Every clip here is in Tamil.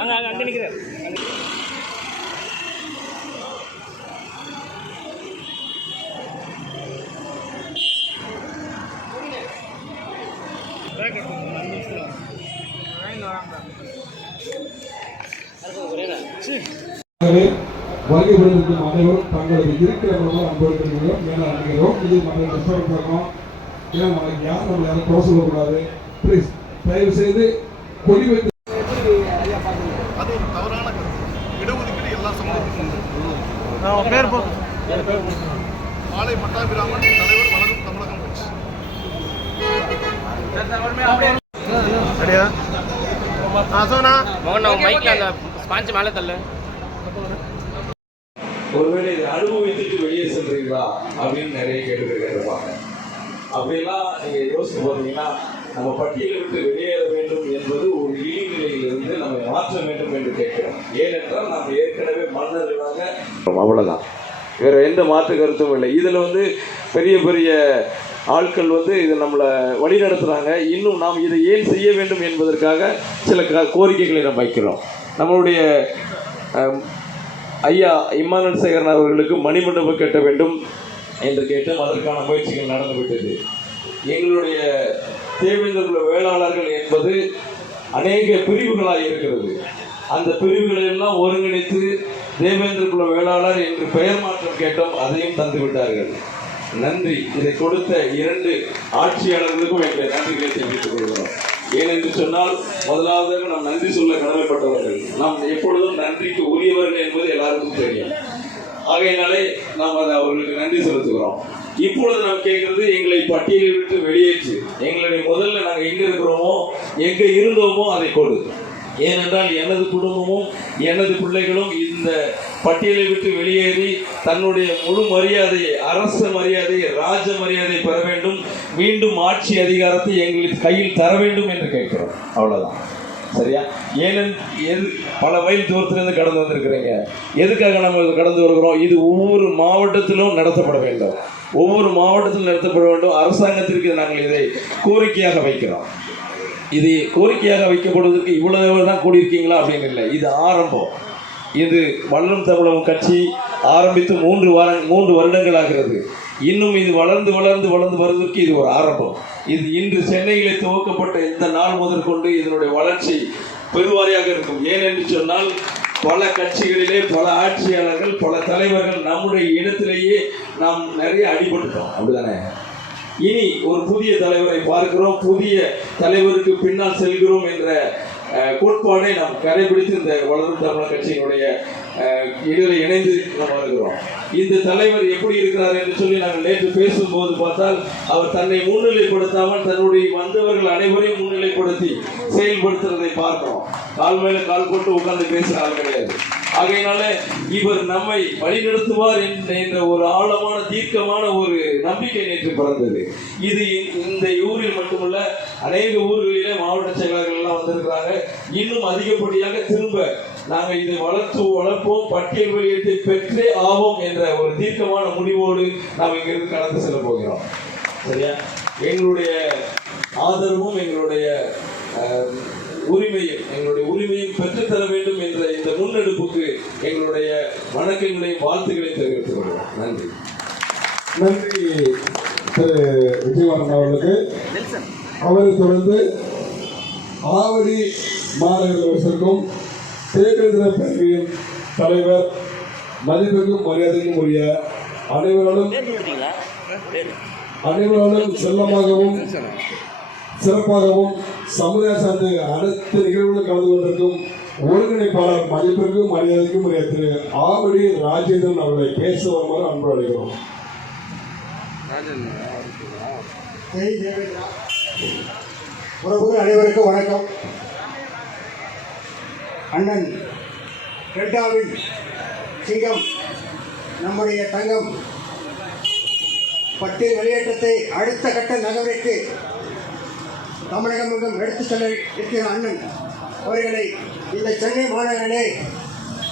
அங்கே நிற்கிறேன். வருகைப்படுத்தும் அனைவரும் தங்களது இருக்கிற அன்பர்களும் மேலே அணுகிறோம். இது மற்ற ரெஸ்டாரண்ட் பக்கம். ஏன்னா நமக்கு யாரும் நம்ம யாரும் குறை சொல்லக்கூடாது. ப்ளீஸ் தயவு செய்து கொடி வைத்து அது ஒரு தவறான இடஒதுக்கீடு எல்லா சமூகத்துக்கும் மாலை பட்டாபிராமன் தலைவர் வளரும் தமிழகம் கட்சி. ஒருவேளை இதை அனுபவித்துட்டு வெளியே செல்றீங்களா அப்படின்னு நிறைய கேள்விகள் கேட்டிருப்பாங்க. அப்படியெல்லாம் நீங்க யோசித்து போறீங்கன்னா நம்ம பட்டியலை விட்டு வெளியேற வேண்டும் என்பது ஒரு இழிநிலையிலிருந்து நம்ம மாற்ற வேண்டும் என்று கேட்கிறோம். ஏனென்றால் நாம் ஏற்கனவே மன்னர்களாக அவ்வளவுதான், வேற எந்த மாற்று கருத்தும் இல்லை. இதுல பெரிய பெரிய ஆட்கள் இதை நம்மளை வழி நடத்துறாங்க. இன்னும் நாம் இதை ஏன் செய்ய வேண்டும் என்பதற்காக சில கோரிக்கைகளை நம்ம வைக்கிறோம். நம்மளுடைய ஐயா இம்மானுவேல் சேகரன் அவர்களுக்கு மணிமண்டபம் கட்ட வேண்டும் என்று கேட்டோம். அதற்கான முயற்சிகள் நடந்துவிட்டது. எங்களுடைய தேவேந்திர வேளாளர்கள் என்பது அநேக பிரிவுகளாக இருக்கிறது. அந்த பிரிவுகளை எல்லாம் ஒருங்கிணைத்து தேவேந்திர குல வேளாளர் என்று பெயர் மாற்றம் கேட்டோம். அதையும் தந்து விட்டார்கள். நன்றி. இதை கொடுத்த 2 ஆட்சியாளர்களுக்கும் எங்கள் நன்றிகளை தெரிவித்துக் கொள்கிறோம். ஏனென்று சொன்னால் முதலாவதாக நாம் நன்றி சொல்ல கடமைப்பட்டவர்கள். நாம் எப்பொழுதும் நன்றிக்கு உரியவர்கள் என்பது எல்லாருக்கும் தெரியும். ஆகையினாலே நாம் அதை அவர்களுக்கு நன்றி செலுத்துகிறோம். இப்பொழுது நாம் கேட்கறது, எங்களை பட்டியலை விட்டு வெளியேற்று. எங்களுடைய முதல்ல நாங்கள் எங்க இருக்கிறோமோ எங்க இருந்தோமோ அதை கொடு. ஏனென்றால் எனது குடும்பமும் எனது பிள்ளைகளும் இந்த பட்டியலை விட்டு வெளியேறி தன்னுடைய முழு மரியாதையை, அரச மரியாதையை, ராஜ மரியாதையை பெற வேண்டும். மீண்டும் ஆட்சி அதிகாரத்தை எங்களுக்கு கையில் தர வேண்டும் என்று கேட்கிறோம். அவ்வளவுதான். சரியா? பல மைல் தூரத்திலிருந்து கடந்து வந்திருக்கிறீங்க. எதுக்காக நம்ம கடந்து வருகிறோம்? இது ஒவ்வொரு மாவட்டத்திலும் நடத்தப்பட வேண்டும். ஒவ்வொரு மாவட்டத்திலும் நடத்தப்பட வேண்டும். அரசாங்கத்திற்கு நாங்கள் இதை கோரிக்கையாக வைக்கிறோம். இது கோரிக்கையாக வைக்கப்படுவதற்கு இவ்வளவு தான் கூடியிருக்கீங்களா அப்படின்னு இல்லை. இது ஆரம்பம். இது வளரும் தமிழகம் கட்சி ஆரம்பித்து 3 வருடங்கள் ஆகிறது. இன்னும் இது வளர்ந்து வளர்ந்து வளர்ந்து வருவதற்கு இது ஒரு ஆரம்பம். இது இன்று சென்னையிலே துவக்கப்பட்ட இந்த நாள் முதற்கொண்டு இதனுடைய வளர்ச்சி பெருவாரியாக இருக்கும். ஏனென்று சொன்னால் பல கட்சிகளிலே பல ஆட்சியாளர்கள், பல தலைவர்கள் நம்முடைய இடத்திலேயே நாம் நிறைய அடிபட்டுட்டோம். அப்படிதானே? இனி ஒரு புதிய தலைவரை பார்க்கிறோம். புதிய தலைவருக்கு பின்னால் செல்கிறோம் என்ற கோட்பாடை நாம் கடைபிடித்து இந்த வளரும் தமிழக கட்சியினுடைய இதில் இணைந்து நாம் வருகிறோம். இந்த தலைவர் எப்படி இருக்கிறார் என்று சொல்லி நாங்கள் நேற்று பேசும்போது பார்த்தால், அவர் தன்னை முன்னிலைப்படுத்தாமல் தன்னுடைய வந்தவர்கள் அனைவரையும் முன்னிலைப்படுத்தி செயல்படுத்துறதை பார்க்கிறோம். கால் மேல கால் போட்டு உட்கார்ந்து பேசுற ஆள் கிடையாது. ஆகையினால இவர் நம்மை வழிநடத்துவார் என்ற ஒரு ஆழமான தீர்க்கமான ஒரு நம்பிக்கை நேற்று பிறந்தது. இது இந்த ஊரில் மட்டுமல்ல, அநேக ஊர்களிலே மாவட்ட செயலாளர்கள் எல்லாம் வந்திருக்கிறாங்க. இன்னும் அதிகப்படியாக திரும்ப நாங்கள் இதை வளர்ப்போம், பட்டியல் வெளியீட்டை பெற்றே ஆவோம் என்ற ஒரு தீர்க்கமான முடிவோடு நாம் இங்கிருந்து கடந்து செல்ல போகிறோம். சரியா? எங்களுடைய ஆதரவும் எங்களுடைய உரிமையும் பெற்றுத்தர வேண்டும் என்ற இந்த முன்னெடுப்புக்கு எங்களுடைய வணக்கங்களையும் வாழ்த்துக்களையும் தெரிவித்துக் கொள்கிறோம். நன்றி. நன்றி திரு விஜயவர்மன் அவர்களுக்கு. அவரை தொடர்ந்து ஆவடி மாநகரத்திற்கும் தேவேந்திர பேரவையின் தலைவர், மதிப்புக்கும் மரியாதைக்கும் உரிய அனைவராலும் செல்லமாகவும் சிறப்பாகவும் சமுதாய சார்ந்த அனைத்து நிகழ்வுகளும் கலந்து கொண்டிருக்கும் ஒருங்கிணைப்பாளர், மதிப்பிற்கும் மரியாதைக்கும் உரிய திரு ஆவடி ராஜேந்திரன் அவர்களை பேச வருமாறு அன்பு அழைக்கிறோம். உறவுகள் அனைவருக்கும் வணக்கம். அண்ணன் டெல்டாவின் சிங்கம், நம்முடைய தங்கம் பட்டியல் வெளியேற்றத்தை அடுத்த கட்ட நகர்வுக்கு தமிழகம் எங்கும் எடுத்துச் செல்ல இருக்கிற அண்ணன் அவர்களை இந்த சென்னை மாநகரிலே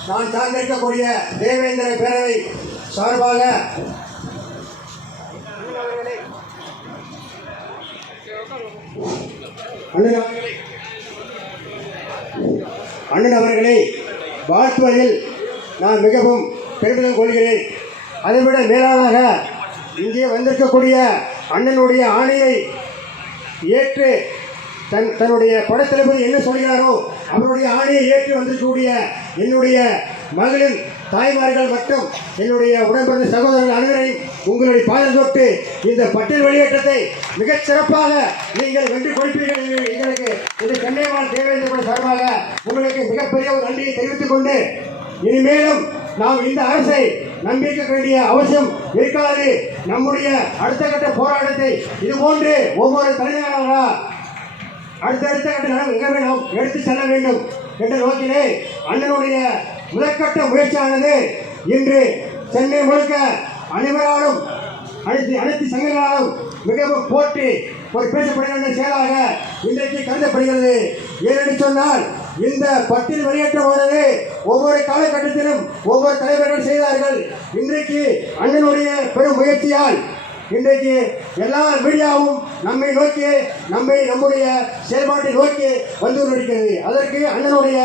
நான் சார்ந்திருக்கக்கூடிய தேவேந்திர பேரவை சார்பாக அண்ணன் அவர்களை அண்ணன் அவர்களை வாழ்த்துவதில் நான் மிகவும் பெருமிதம் கொள்கிறேன். அதைவிட மேலாக இங்கே வந்திருக்கக்கூடிய அண்ணனுடைய ஆணையை ஏற்று தன்னுடைய படத்தளபதி என்ன சொல்கிறாரோ அவருடைய ஆணையை ஏற்று வந்திருக்கக்கூடிய என்னுடைய மகளின் தாய்மார்கள் மற்றும் என்னுடைய உடன்பிறந்த சகோதரர்கள் அனைவரையும் உங்களுடைய பாதம் தொட்டு இந்த பட்டியல் வெளியேற்றத்தை மிகச் சிறப்பாக நீங்கள் வென்று கொடுப்பீர்கள் என்று எங்களுக்கு இந்த சென்னைவாழ் தேவேந்திர சார்பாக உங்களுக்கு மிகப்பெரிய ஒரு நன்றியை தெரிவித்துக் கொண்டு இனிமேலும் நாம் இந்த அரசை நம்பிக்க வேண்டிய அவசியம் இருக்காது. நம்முடைய அடுத்த கட்ட போராட்டத்தை இதுபோன்று ஒவ்வொரு தலைவராக அடுத்தடுத்த கட்ட நிகழ்வை நாம் எடுத்து செல்ல வேண்டும் என்ற நோக்கிலே அண்ணனுடைய முதற்கட்ட முயற்சியானது இன்று சென்னை முழுக்க அனைவராலும் அனைத்து சங்கங்களாலும் மிகவும் போற்றி ஒரு பேசப்பட வேண்டிய செயலாக இன்றைக்கு கருதப்படுகிறது. ஏனென்று சொன்னால் இந்த பட்டியல் வெளியேற்றமானது ஒவ்வொரு காலகட்டத்திலும் ஒவ்வொரு தலைவர்கள் செய்தார்கள். இன்றைக்கு அண்ணனுடைய பெரும் முயற்சியால் இன்றைக்கு எல்லா மீடியாவும் நம்மை நோக்கி நம்முடைய செயல்பாட்டை நோக்கி வந்து கொண்டிருக்கிறது. அதற்கு அண்ணனுடைய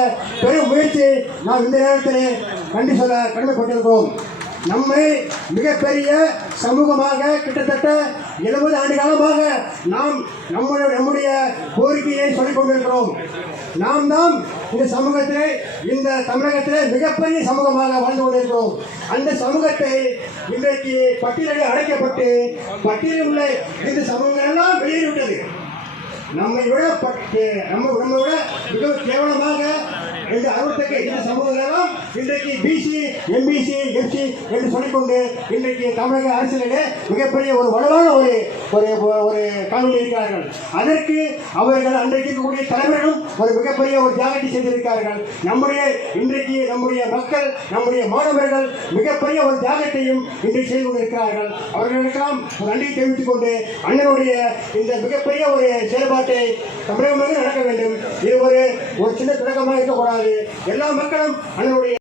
பெரும் முயற்சி நாம் இந்த நேரத்தில் நன்றி சொல்ல கடமைப்பட்டிருக்கிறோம். நம்மை மிகப்பெரிய சமூகமாக கிட்டத்தட்ட 70 ஆண்டு காலமாக நாம் நம்முடைய கோரிக்கையை சொல்லிக் கொண்டிருக்கிறோம். நாம் தான் இந்த சமூகத்திலே இந்த தமிழகத்திலே மிகப்பெரிய சமூகமாக வாழ்ந்து கொண்டிருக்கிறோம். அந்த சமூகத்தை இன்றைக்கு பட்டியலில் அடைக்கப்பட்டு பட்டியலில் உள்ள இந்த சமூகங்கள் எல்லாம் வெளியேறிவிட்டது. நம்மை விட மிகவும் கேவலமாக இந்த 68 இந்த சமூகங்களெல்லாம் இன்றைக்கு பிசி எம்பிசி எஃப்சி என்று சொல்லிக்கொண்டு இன்றைக்கு தமிழக அரசியலிலே மிகப்பெரிய ஒரு வலுவான ஒரு காணொலி இருக்கிறார்கள். அதற்கு அவர்கள் அன்றைக்கு இருக்கக்கூடிய தலைவர்களும் ஒரு மிகப்பெரிய ஒரு தியாகத்தை செய்திருக்கிறார்கள். இன்றைக்கு நம்முடைய மக்கள் நம்முடைய மாணவர்கள் மிகப்பெரிய ஒரு தியாகத்தையும் இன்றைக்கு செய்து கொண்டிருக்கிறார்கள். அவர்களுக்கெல்லாம் ஒரு நன்றியை தெரிவித்துக் கொண்டு அண்ணனுடைய இந்த மிகப்பெரிய ஒரு செயல்பாட்டை தமிழகமாக நடக்க வேண்டும். இது ஒரு சின்ன தொடக்கமாக இருக்கக்கூடாது. எல்லா மக்களும் அண்ணனுடைய